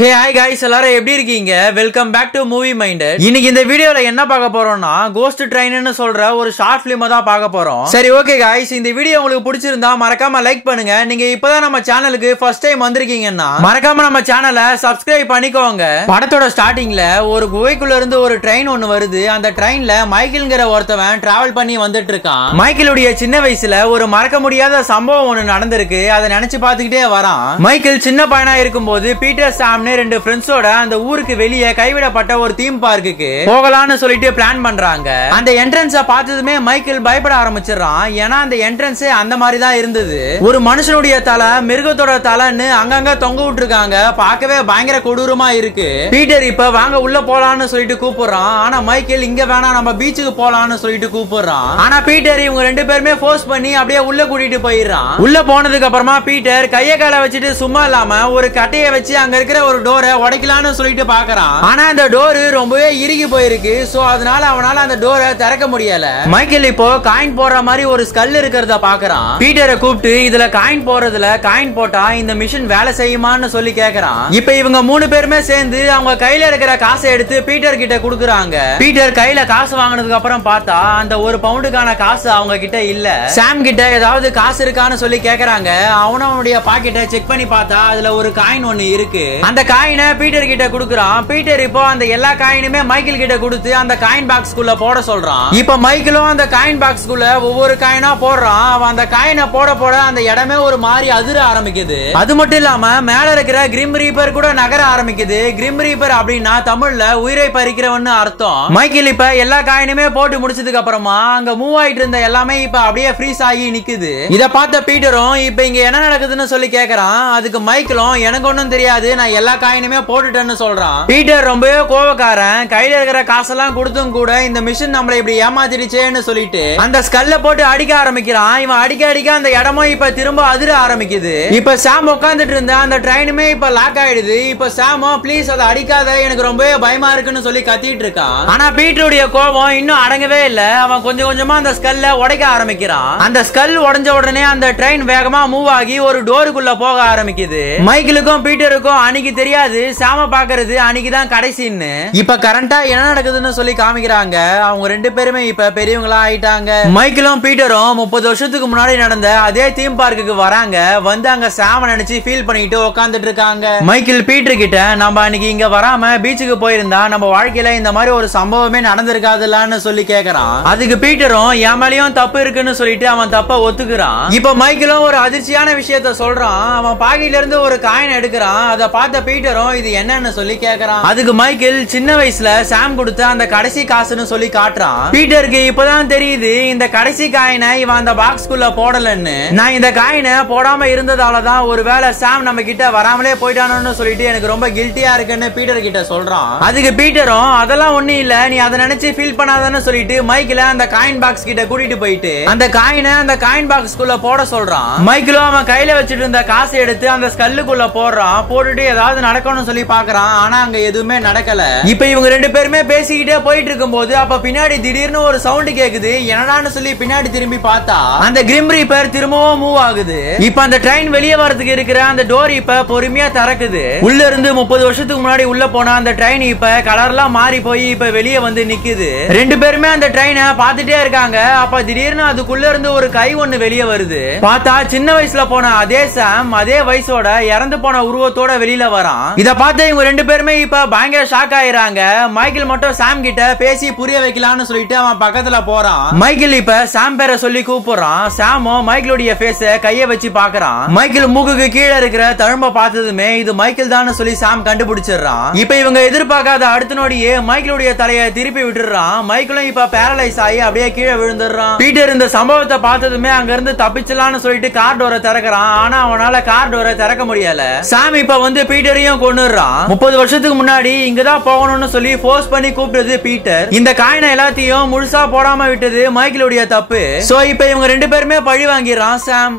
Hey hi guys, எல்லாரும் எப்படி இருக்கீங்க? Welcome back to Movie Minded. இன்னைக்கு இந்த வீடியோல என்ன பார்க்க போறோம்னா கோஸ்ட் ட்ரெயின்னு சொல்ற ஒரு ஷார்ட் ஃபிலிம் தான் பார்க்க போறோம். சரி ஓகே गाइस, இந்த வீடியோ உங்களுக்கு பிடிச்சிருந்தா மறக்காம லைக் பண்ணுங்க. நீங்க இப்பதான் நம்ம சேனலுக்கு ஃபர்ஸ்ட் டைம் வந்திருக்கீங்கன்னா மறக்காம நம்ம சேனலை சப்ஸ்கிரைப் பண்ணிக்கோங்க. படத்தோட ஸ்டார்டிங்ல ஒரு குகைக்குள்ள இருந்து ஒரு ட்ரெயின் ஒன்னு வருது. அந்த ட்ரெயின்ல மைக்கேல்ங்கற ஒருத்தவன் டிராவல் பண்ணி வந்துட்டு இருக்கான். மைக்கேலுடைய சின்ன வயசுல ஒரு மறக்க முடியாத சம்பவம் ஒன்னு நடந்திருக்கு. அதை நினைச்சு பார்த்துக்கிட்டே வரான். மைக்கேல் சின்ன பையனா இருக்கும்போது பீட்டர் சாம் ரெண்டு ஃப்ரெண்ட்ஸோட அந்த ஊருக்கு வெளியே கைவிடப்பட்ட ஒரு தீம் பார்க்குக்கு போகலாம்னு சொல்லிட்டு பிளான் பண்றாங்க. அந்த என்ட்ரன்ஸ பார்த்ததுமே மைக்கேல் பயப்பட ஆரம்பிச்சிடறான். ஏன்னா அந்த என்ட்ரன்ஸ் அந்த மாதிரி தான் இருந்தது. ஒரு மனுஷனுடைய தலை மிருகத்தோட தலைன்னு அங்கங்க தொங்க விட்டுருக்காங்க. பார்க்கவே பயங்கர கொடூரமா இருக்கு. பீட்டர் இப்ப வாங்க உள்ள போலான்னு சொல்லிட்டு கூப்பிடுறான். ஆனா மைக்கேல் இங்க வேணா நம்ம பீச்சுக்கு போலான்னு சொல்லிட்டு கூப்பிடுறான். ஆனா பீட்டர் இவங்க ரெண்டு பேருமே ஃபோர்ஸ் பண்ணி அப்படியே உள்ள கூட்டிட்டு போயிடுறான். உள்ள போனதுக்கு அப்புறமா பீட்டர் கைய கால வச்சுட்டு சும்மா இல்லாம ஒரு கட்டைய வச்சு அங்க இருக்கிற ஒரு டோரை உடைக்கலாம்னு சொல்லிட்டு பாக்குறான். ஆனா அந்த டோர் ரொம்பவே இறுகி போயிருக்கு. சோ அதனால அவனால அந்த டோரை திறக்க முடியல. மைக்கேல் இப்போ காயின் போடுற மாதிரி ஒரு ஸ்கல் இருக்கிறத பாக்குறான். பீட்டரை கூப்பிட்டு இதுல காயின் போறதுல காயின் போட்டா இந்த மிஷின் வேலை செய்யுமான்னு சொல்லி கேக்குறான். இப்ப இவங்க மூணு பேருமே சேர்ந்து அவங்க கையில இருக்கிற காசை எடுத்து பீட்டர் கிட்ட குடுக்குறாங்க. பீட்டர் கையில காசு வாங்கினதுக்கு அப்புறம் பார்த்தா அந்த ஒரு பவுண்டுக்கான காசு அவங்க கிட்ட இல்ல. சாம் கிட்ட ஏதாவது காசு இருக்கான்னு சொல்லி கேக்குறாங்க. அவனுடைய பாக்கெட்டை செக் பண்ணி பார்த்தா அதுல ஒரு காயின் ஒன்னு இருக்கு. அந்த காயினை பீட்டர் கிட்ட குடுக்குறான். பீட்டர் இப்போ அந்த எல்லா காயினுமே மைக்கேல் கிட்ட கொடுத்து அந்த காயின் பாக்ஸ்க்குள்ள போட சொல்றான். இப்ப மைக்கேலும் அந்த காயின் பாக்ஸ்க்குள்ள ஒவ்வொரு காயினா போடுறான். அவன் அந்த காயினை போட போட அந்த இடமே ஒரு மாதிரி அதிர ஆரம்பிக்குது. அது மட்டும் இல்லாம மேல இருக்கிற கிரிம் ரீப்பர் கூட நகர ஆரம்பிக்குது. கிரிம் ரீப்பர் அப்படின்னா தமிழ்ல உயிரை பறிக்கிறவன்னு அர்த்தம். மைக்கேல் இப்ப எல்லா காயினுமே போட்டு முடிச்சதுக்கு அப்புறமா அங்க மூவ் ஆயிட்டு இருந்த எல்லாமே இப்ப அப்படியே ஃப்ரீஸ் ஆகி நிக்குது. இத பார்த்த பீட்டரும் இப்ப இங்க என்ன நடக்குதுன்னு சொல்லி கேக்குறான். அதுக்கு மைக்கேலும் எனக்கு ஒன்னும் தெரியாது, நான் எல்லா காயினுமே போட்டுட்டேன்னு சொல்றான். பீட்டர் ரொம்பவே கோவக்காரன். கையில இருக்கிற காசெல்லாம் கொடுத்தும் கூட இந்த மிஷின் நம்மளை இப்படி ஏமாத்திடுச்சேன்னு சொல்லிட்டு அந்த ஸ்கல்ல போட்டு அடிக்க ஆரம்பிக்கிறான். இவன் அடிக்க அடிக்க அந்த இடமும் இப்ப திரும்ப அதிர ஆரம்பிக்குது. இப்ப சாம் உட்காந்துட்டு இருந்த அந்த ட்ரெயினுமே இப்ப லாக் ஆயிடுது. இப்ப சாமோ ப்ளீஸ் அதை அடிக்காத, எனக்கு ரொம்பவே பயமா இருக்குன்னு சொல்லி கத்திட்டு இருக்கான். ஆனா பீட்டருடைய கோபம் இன்னும் அடங்கவே இல்ல. அவன் கொஞ்சம் கொஞ்சமா அந்த ஸ்கல்ல உடைக்க ஆரம்பிக்கிறான். அந்த ஸ்கல் உடைஞ்ச உடனே அந்த ட்ரெயின் வேகமா மூவ் ஆகி ஒரு டோருக்குள்ள போக ஆரம்பிக்குது. மைக்கேலுக்கும் பீட்டருக்கும் அன்னைக்கு தெரியாது சாம பாக்குறது அன்னைக்குதான் கடைசின்னு. இப்ப கரண்டா என்ன நடக்குதுன்னு சொல்லி காமிக்கிறாங்க. அவங்க ரெண்டு பேருமே இப்ப பெரியவங்களா ஆயிட்டாங்க. மைக்கேலும் பீட்டரும் 30 வருஷத்துக்கு முன்னாடி நடந்த அதே தீம் பார்க்குக்கு வராங்க. வந்து அங்க சாம நினைச்சு ஃபீல் பண்ணிட்டு உட்காந்துட்டு இருக்காங்க. மைக்கேல் பீட்டர் கிட்ட நம்ம அன்னைக்கு இங்க வராம பீச்சுக்கு போயிருந்தா நம்ம வாழ்க்கையில இந்த மாதிரி ஒரு சம்பவமே நடந்திருக்காதுன்னு சொல்லி கேக்குறான். அதுக்கு பீட்டரும் என் மேலயும் தப்பு இருக்குன்னு சொல்லிட்டு அவன் தப்ப ஒத்துக்கிறான். இப்ப மைக்கேலும் ஒரு அதிர்ச்சியான விஷயத்த சொல்றான். அவன் பாக்கெட்ல இருந்து ஒரு காயின் எடுக்கிறான். அதை பார்த்த பீட்டரும் இது என்னன்னு சொல்லி கேக்குறான். அதுக்கு மைக்கேல் சின்ன வயசுல சாம் கொடுத்த அந்த கடைசி காசுன்னு சொல்லி காட்டுறான். பீட்டருக்கு இப்பதான் தெரியுது இந்த கடைசி காயினை இவன் அந்த பாக்ஸ்க்குள்ள போடலன்னு. நான் இந்த காயினை போடாம இருந்ததாலதான் ஒருவேளை சாம் நம்ம கிட்ட வராமலே போயிட்டானு சொல்லிட்டு எனக்கு ரொம்ப கில்ட்டியா இருக்குன்னு பீட்டர் கிட்ட சொல்றான். அதுக்கு பீட்டரும் அதெல்லாம் ஒண்ணு இல்ல, நீ அதை நினைச்சு ஃபீல் பண்ணாதன்னு சொல்லிட்டு மைக்கேல அந்த காயின் பாக்ஸ் கிட்ட கூட்டிட்டு போயிட்டு அந்த காயினை அந்த காயின் பாக்ஸ்க்குள்ள போட சொல்றான். மைக்கேலும் அவன் கையில வச்சிட்டு இருந்த காசை எடுத்து அந்த ஸ்கல்லுக்குள்ள போடுறான். போட்டுட்டு ஏதாவது நடக்கணும்னு சொல்லி பாக்குறான். ஆனா அங்க எதுவுமே நடக்கல. இப்ப இவங்க ரெண்டு பேருமே பேசிக்கிட்டே போயிட்டு இருக்கும் போது அப்ப பின்னாடி திடீர்னு ஒரு சவுண்ட் கேக்குது. என்னடான்னு சொல்லி பின்னாடி திரும்பி பார்த்தா அந்த கிரிம் ரீப்பர் திரும்பவும் மூவ் ஆகுது. இப்ப அந்த ட்ரெயின் வெளியே வரதுக்கு இருக்கிற அந்த டோர் இப்ப பொறுமையா திறக்குது. உள்ள இருந்து 30 வருஷத்துக்கு முன்னாடி உள்ள போன அந்த ட்ரெயின் இப்ப கலர்லாம் மாறி போய் இப்ப வெளியே வந்து நிக்குது. ரெண்டு பேருமே அந்த ட்ரெயினை பார்த்துட்டே இருக்காங்க. அப்ப திடீர்னு அதுக்குள்ள இருந்து ஒரு கை ஒண்ணு வெளியே வருது. பார்த்தா சின்ன வயசுல போன அதே சாம் அதே வயசோட இறந்து போன உருவத்தோட வெளியில வரான். இத பார்த்து இவங்க ரெண்டு பேருமே இப்ப பயங்கர ஷாக் ஆயிராங்க. மைக்கேல் மட்டும் சாம் கிட்ட பேசி புரிய வைக்கலாம்னு சொல்லிட்டு அவன் பக்கத்துல போறான். மைக்கேல் இப்ப சாம் பேரை சொல்லி கூப்பிடுறான். சாமோ மைக்கேலுடைய ஃபேஸ கைய வச்சு பாக்குறான். மைக்கேல் மூக்குக்கு கீழே இருக்கிற தழும்ப பார்த்ததுமே இது மைக்கேல் தான் சொல்லி சாம் கண்டுபிடிச்சிடறான். இப்ப இவங்க எதிர்பார்க்காத அடுத்த நொடியே மைக்கேலுடைய தலையை திருப்பி விட்டுறான். மைக்கேலும் இப்ப பேரலைஸ் ஆகி அப்படியே கீழே விழுந்துடுறான். பீட்டர் இந்த சம்பவத்தை பார்த்ததுமே அங்க இருந்து தப்பிச்சலாம்னு சொல்லிட்டு கார் டோரை திறக்கிறான். ஆனா அவனால கார் டோரை திறக்க முடியல. சாம் இப்ப வந்து பீட்டரையும் கொன்னுறான். 30 வருஷத்துக்கு முன்னாடி இங்கதான் போகணும்னு சொல்லி ஃபோர்ஸ் பண்ணி கூப்பிட்டது பீட்டர். இந்த காயினை எல்லாத்தையும் முழுசா போடாம விட்டது மைக்கேலுடைய தப்பு. சோ இப்ப இவங்க ரெண்டு பேருமே பழி வாங்கிடுறான் சாம்.